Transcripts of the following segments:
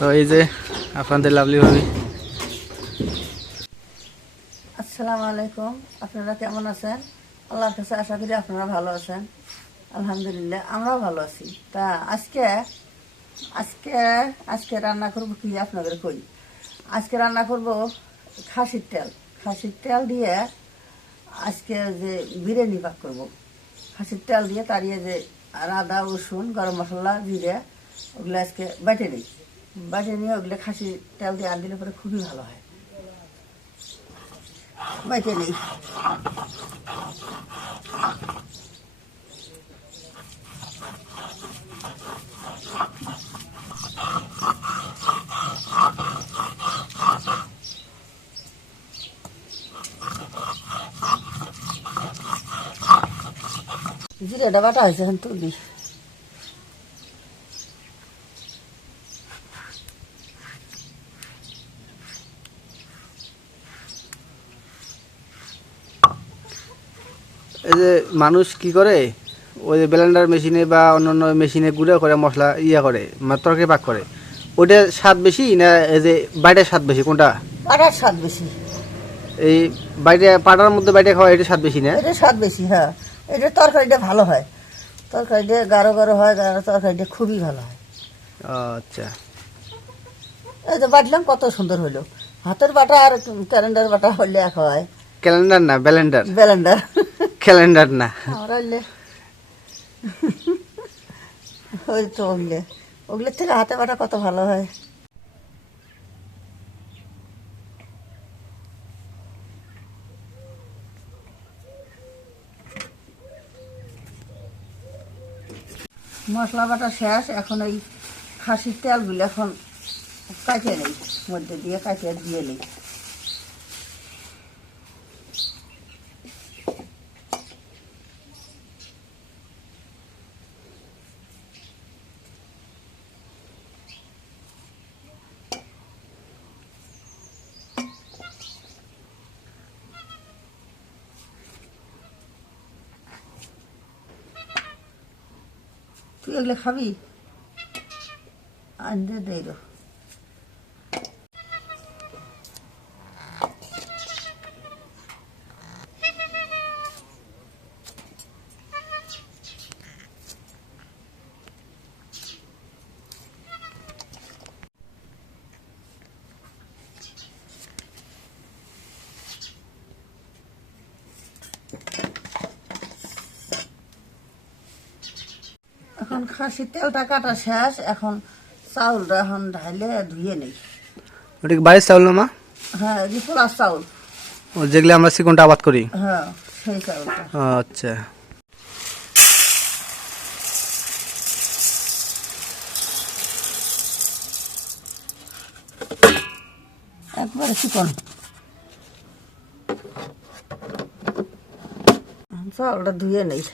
তো এই যে আপনাদের লাভলি ভাবি। আসসালামু আলাইকুম। আপনারা কেমন আছেন? আল্লাহর কাছে আশা করি আপনারা ভালো আছেন। আলহামদুলিল্লাহ, আমরাও ভালো আছি। তা আজকে আজকে আজকে রান্না করব কি আপনাদের কই? আজকে রান্না করব খাসির তেল। খাসির তেল দিয়ে আজকে যে বিরিয়ানি পাক করব। খাসির তেল দিয়ে তারিয়ে যে আদা, রসুন, গরম মশলা, জিরে, ওগুলো আজকে বেটে নিই। বেটে নিয়ে ওগুলো খাসি তেল দিয়ে আল দিলে পরে খুবই ভালো হয়। বাইটে নেই। জিরেটা বাটা হয়েছে এখন তুলি। যে মানুষ কি করে? ওই যে ব্লেন্ডার মেশিনে বা অন্যান্য মেশিনে গুঁড়ো করে মশলা ইয়া করে মানে তরকারি পাক করে। ওইটা স্বাদ বেশি না এই যে বাইরের স্বাদ বেশি কোনটা? বাটার স্বাদ বেশি। এই বাইরে পাটার মধ্যে বাইরে খাওয়া এটা স্বাদ বেশি না? এটা স্বাদ বেশি হ্যাঁ। এটা তরকারিটা ভালো হয়। তরকারিটা গাঢ় গাঢ় হয় গাঢ় তরকারিটা খুবই ভালো হয়। আচ্ছা। এই তো বাটলাম কত সুন্দর হলো হাতের বাটা আর ক্যালেন্ডার বাটা হলে এক হয়। ক্যালেন্ডার না ব্যালেন্ডার। ব্যালেন্ডার। ক্যালেন্ডার না। ওই তো ওগুলো। থেকে হাতে বাটা কত ভালো হয়। মশলা বাটা শেষ, এখন এই খাসির তেলগুলো এখন কাটিয়ে নেই, মধ্যে দিয়ে কাটিয়ে দিয়ে নেই। yo le Javi. Antes de. এখন খাসি তেলটা কাটা শেষ এখন চাউলটা এখন ঢাইলে ধুয়ে নেই। ওটা কি চাউল না মা? হ্যাঁ রিপোলার চাউল। ও যেগুলো আমরা চিকনটা আবাদ করি? হ্যাঁ সেই চাউলটা। আচ্ছা। একবারে চিকন। চাউলটা ধুয়ে নেই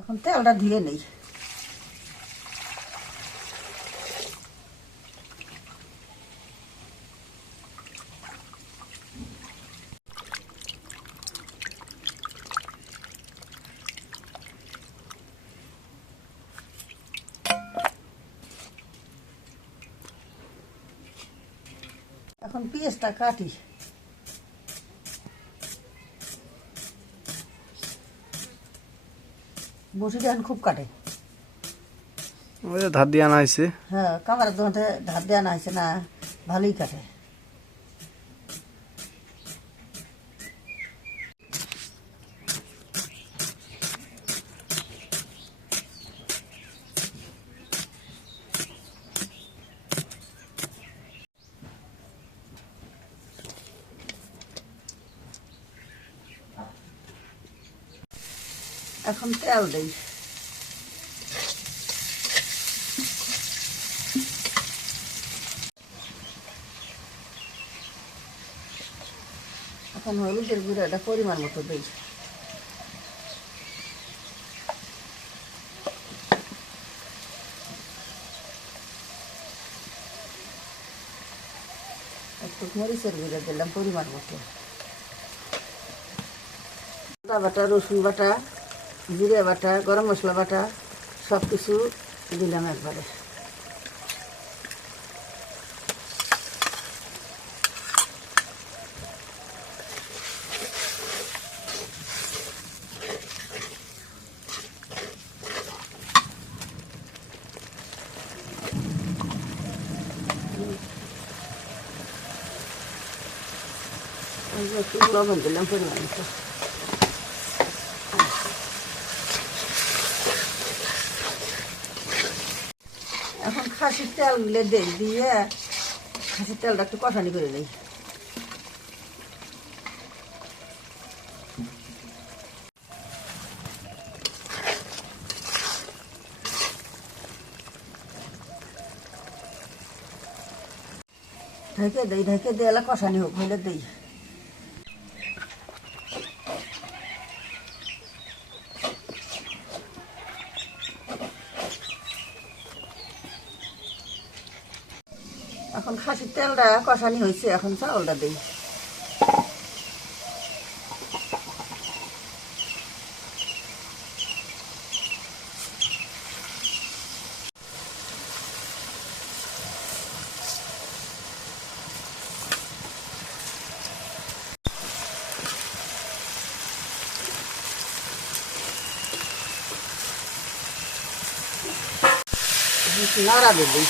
এখন তেলটা ধুয়ে নেই। এখন পেঁয়াজটা কাটি। বসিটা এখন খুব কাটে। ওই যে ধার দিয়ে আনা হয়েছে। হ্যাঁ কামারের দোকানে ধার দেওয়া না হয়েছে না ভালোই কাটে। এখন তেল দেই এখন হলুদের গুঁড়াটা পরিমাণ মতো দিই মরিচের গুঁড়া দিলাম পরিমাণ মতো বাটা রসুন বাটা জিরে বাটা গরম মশলা বাটা সব কিছু দিলাম একবারে। লবণ দিলাম পরিমাণ মতো এখন খাসির তেল গুলে দেই দিয়ে খাসির তেলটা একটু কষানি করে নেই। ঢেকে দিই, ঢেকে দিয়ে এলা কষানি হোক হইলে দেই এখন খাসির তেলটা কষানি হয়েছে এখন চাউলটা দিই। নাড়া দিবি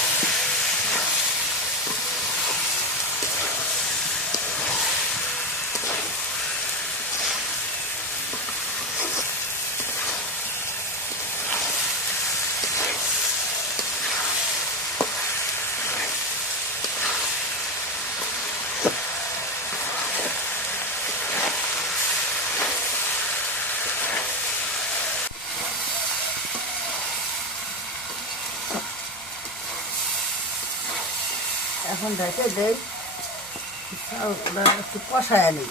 এখন ঢেকে দেই। একটু কষায় নিই।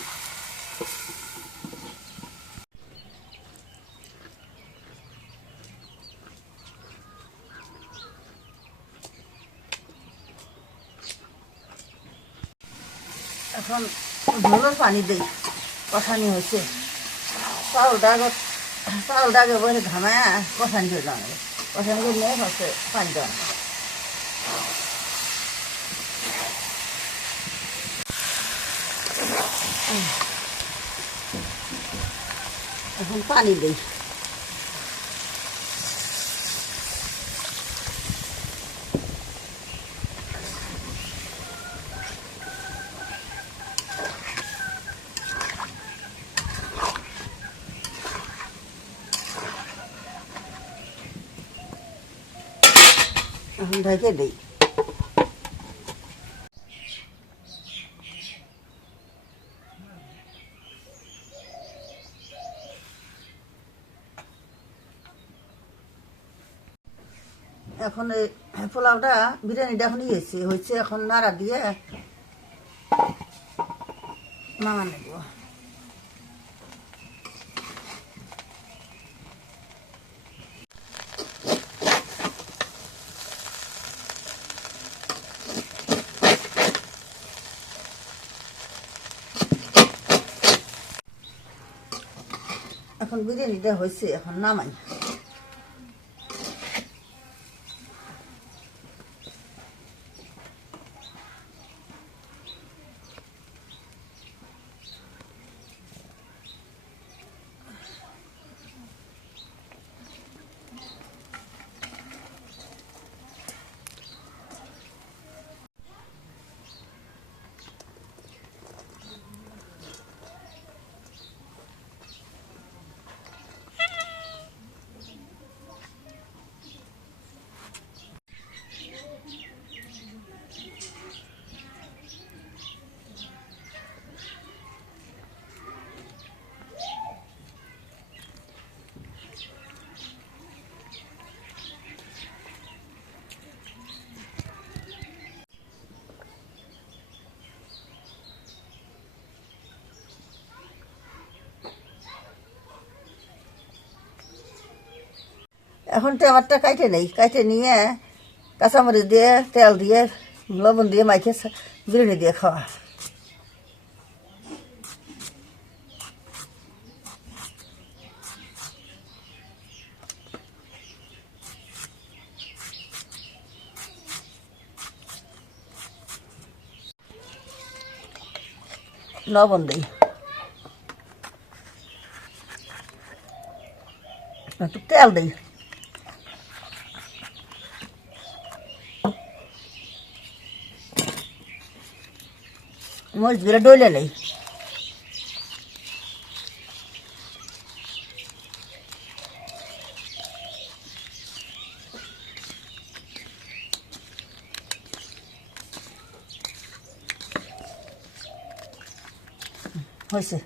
এখন ঝোলের পানি দিই, কষানি হয়েছে। চাউলটা আগে চাউলটা আগে বসে ঘামায়, কষানি করে হবে কষানি করে নিয়ে হচ্ছে পানি দেওয়া এখন পানি দিই এখন ঢেকে দিই এখন এই পোলাওটা, বিরিয়ানিটা এখন ইয়েছে হয়েছে এখন নাড়া দিয়ে নামা নেব। এখন বিরিয়ানিটা হয়েছে, এখন নামাই। এখন টেমারটা কাইটে নেই, কাইটে নিয়ে কাঁচামরিচ দিয়ে, তেল দিয়ে, লবণ দিয়ে মাইকে বিরিয়ানি দিয়ে খাওয়া। লবণ দিই। একটু তেল দিই। মরিচগুলো ডলে নেই হয়েছে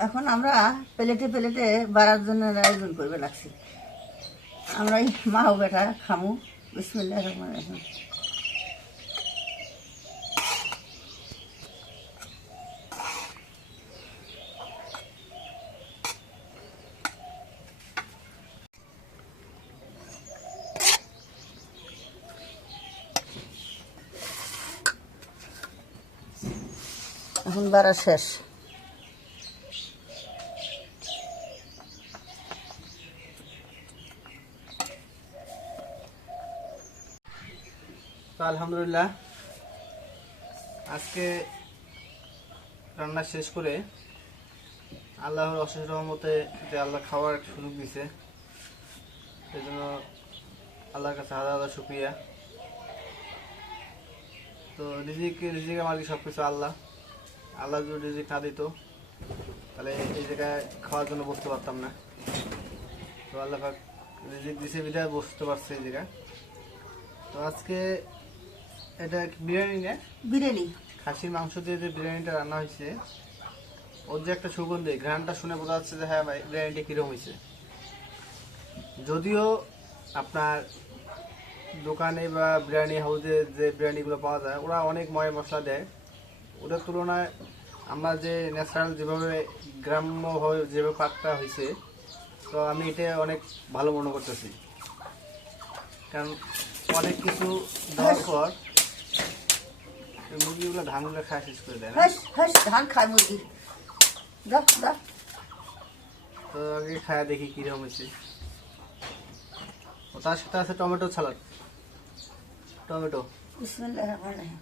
এখন আমরা প্লেটে প্লেটে বাড়ার জন্য আয়োজন করবে লাগছি। আমরা মাও বেটা খামু। বিসমিল্লাহ রহমান রহিম। এখন বাড়া শেষ। আলহামদুলিল্লাহ। আজকে রান্না শেষ করে আল্লাহর অশেষ রহমতে যে আল্লাহ খাওয়ার একটা সুযোগ দিছে, সেই জন্য আল্লাহর কাছে হাজার হাজার শুক্রিয়া। তো রিজিক, রিজিকের মালিক সব কিছু আল্লাহ। আল্লাহ যদি রিজিক না দিত, তাহলে এই জায়গায় খাওয়ার জন্য বসতে পারতাম না। তো আল্লাহ রিজিক দিছে বিদায় বসতে পারছে এই জায়গায়। তো আজকে এটা বিরিয়ানি না? বিরিয়ানি। খাসির মাংস দিয়ে যে বিরিয়ানিটা রান্না হয়েছে ওর যে একটা সুগন্ধি ঘ্রাণটা শুনে বোঝা যাচ্ছে যে হ্যাঁ ভাই বিরিয়ানিটা কীরকম হয়েছে। যদিও আপনার দোকানে বা বিরিয়ানি হাউসে যে বিরিয়ানিগুলো পাওয়া যায় ওরা অনেক ময় মশলা দেয়। ওটার তুলনায় আমরা যে ন্যাচারাল যেভাবে গ্রাম্যভাবে যেভাবে পাকটা হয়েছে তো আমি এটা অনেক ভালো মনে করতেছি। কারণ অনেক কিছু দেওয়ার পর এই মুরগিগুলো ধানগুলো খায় শেষ করে দেয় হাস হাস ধান খায় মুরগি। যা যা। তো আগে খায়া দেখি কীরকম হয়েছে। ও তার সাথে আছে টমেটো সালাড টমেটো। বিসমিল্লাহ রহমান রহিম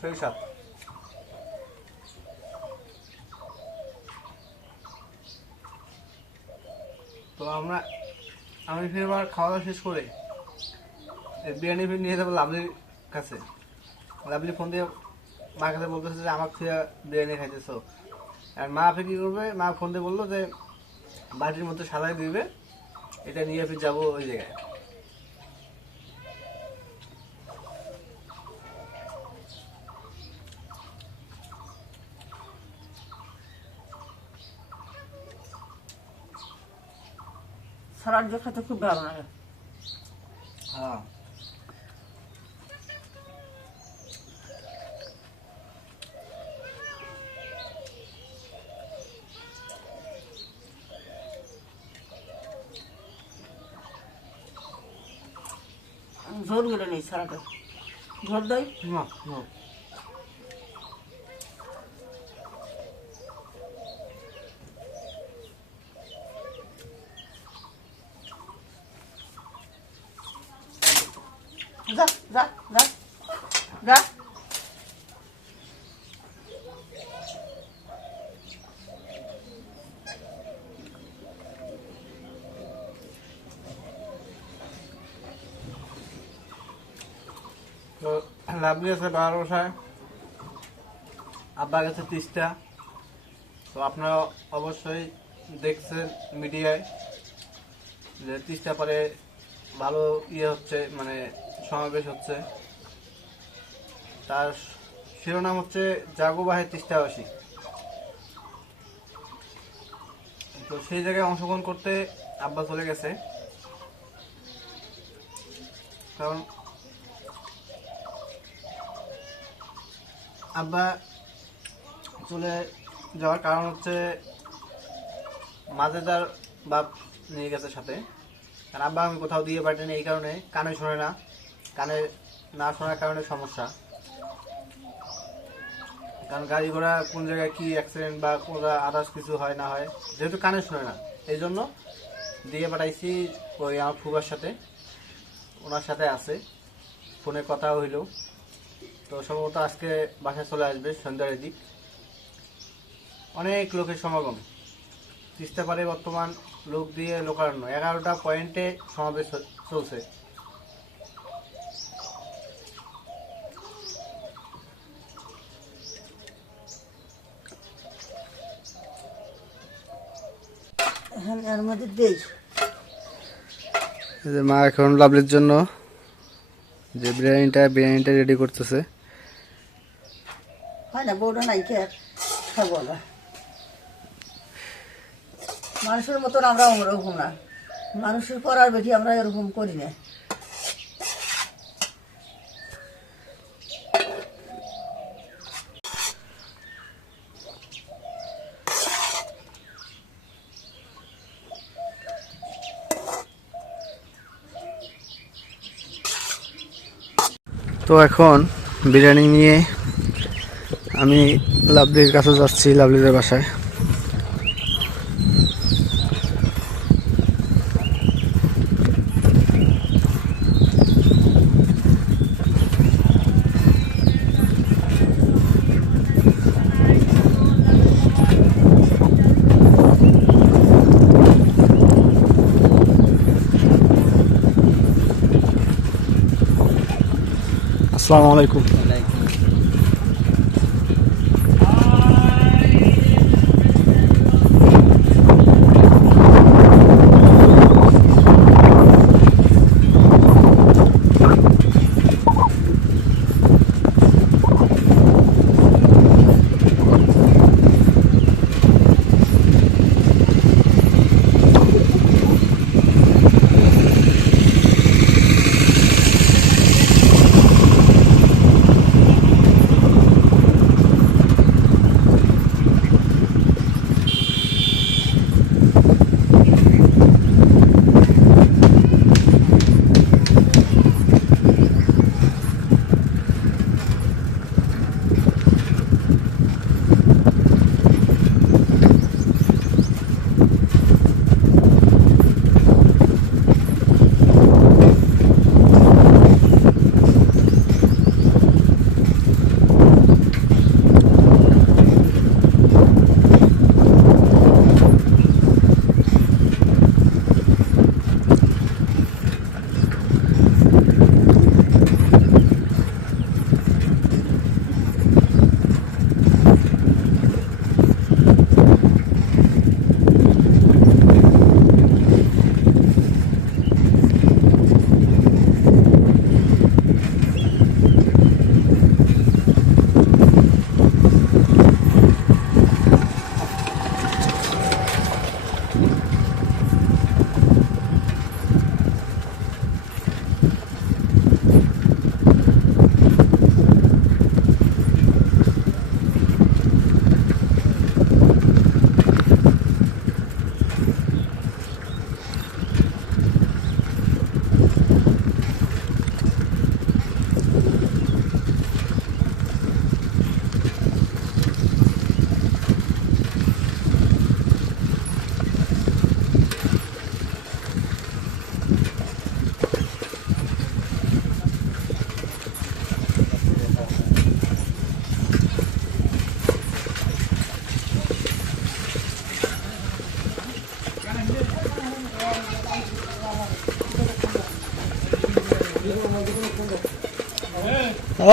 সেই সাত তো আমরা, আমি ফেরবার খাওয়া দাওয়া শেষ করে বিরিয়ানি ফির নিয়ে যাব লাভলির কাছে। লাভলি ফোন দিয়ে মার কাছে বলতেছে যে আমার ফিরে বিরিয়ানি খাইতেছো। আর মা ফির কী করবে? মা ফোন দিয়ে বলল যে বাড়ির মধ্যে সাদাই দিবে, এটা নিয়ে ফির যাব ওই জায়গায়। সালাড দিয়ে খেতে খুব ভালো লাগে হ্যাঁ ঝোলগুলো নেই সালাডে ঝোল দই না না যা যা যা তো লাভলি আছে বারো বসায় আব্বার কাছে তিরিশটা তো আপনারা অবশ্যই দেখছেন মিডিয়ায় যে তিরিশটা পরে ভালো ইয়ে হচ্ছে মানে সমাবেশ হচ্ছে। তার শিরোনাম হচ্ছে জাগো বাহে তিস্তাবাসী তো সেই জায়গায় অংশগ্রহণ করতে আব্বা চলে গেছে। কারণ আব্বা চলে যাওয়ার কারণ হচ্ছে মাঝে তার বাপ নিয়ে গেছে সাথে। কারণ আব্বা আমি কোথাও দিয়ে পাঠিনি, এই কারণে কানে শোনে না। কানে না শোনার কারণে সমস্যা। কারণ গাড়ি ঘোড়া কোন জায়গায় কি অ্যাক্সিডেন্ট বা কোন আদার্স কিছু হয় না হয়, যেহেতু কানে শোনে না। এই জন্য দিয়ে পাঠাইছি ওই আমার ফুবার সাথে। ওনার সাথে আছে। ফোনে কথা হইল। তো সম্ভবত আজকে বাসায় চলে আসবে সন্ধ্যার দিক। অনেক লোকের সমাগম। তিস্তা পারে বর্তমান লোক দিয়ে লোকারণ্য। এগারোটা পয়েন্টে সমাবেশ চলছে এখন এর মধ্যে দেই যে মা এখন লাভলির জন্য যে বিরিয়ানিটা বিরিয়ানিটা রেডি করতেছে। হয় না বউটা নাই কে আর খাব না মানুষের মতন আমরা ওরকম না। মানুষের করার বেশি আমরা এরকম করি না। তো এখন বিরিয়ানি নিয়ে আমি লাভলির কাছে যাচ্ছি লাভলিদের বাসায়। আসসালামু আলাইকুম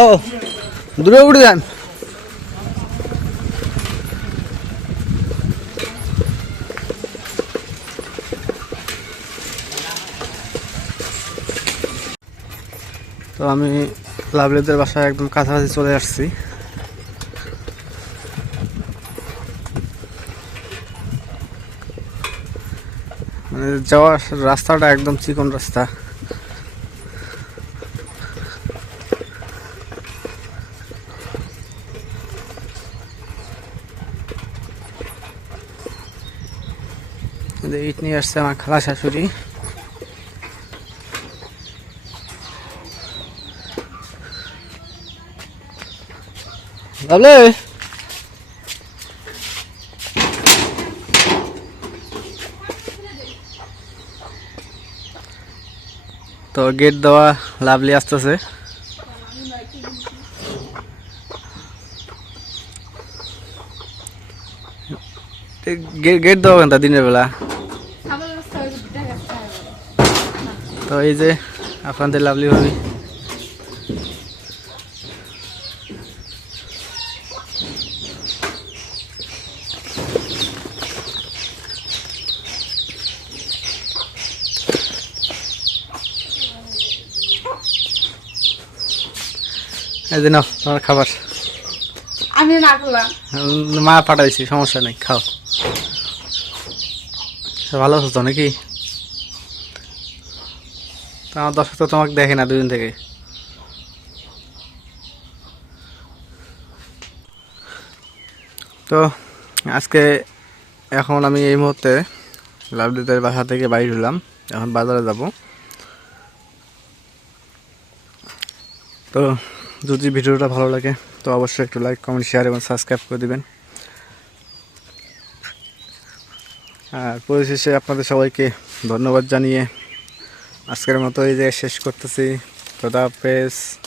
ও দূরে উঠে যান। তো আমি লাভলিদের বাসায় একদম কাছাকাছি চলে আসছি। মানে যাওয়ার রাস্তাটা একদম চিকন রাস্তা। আসছে আমার খালা শাশুড়ি। বাবলে তো গেট দেওয়া লাভলি আসতেছে। গেট দেওয়া কেন দিনের বেলা। তো এই যে আপনাদের লাভলি ভাবি। এই নাও তোমার খাবার। আমি না মা পাঠাইছি সমস্যা নেই খাও। ভালো আছো তো নাকি? আমার দর্শক তো তোমাকে দেখে না দুদিন থেকে। তো আজকে এখন আমি এই মুহূর্তে লাভলিদের বাসা থেকে বাইর হলাম এখন বাজারে যাব। তো যদি ভিডিওটা ভালো লাগে, তো অবশ্যই একটু লাইক কমেন্ট শেয়ার এবং সাবস্ক্রাইব করে দেবেন। আর পরিশেষে আপনাদের সবাইকে ধন্যবাদ জানিয়ে আজকের মতো এই যে শেষ করতেছি। খোদা হাফেজ।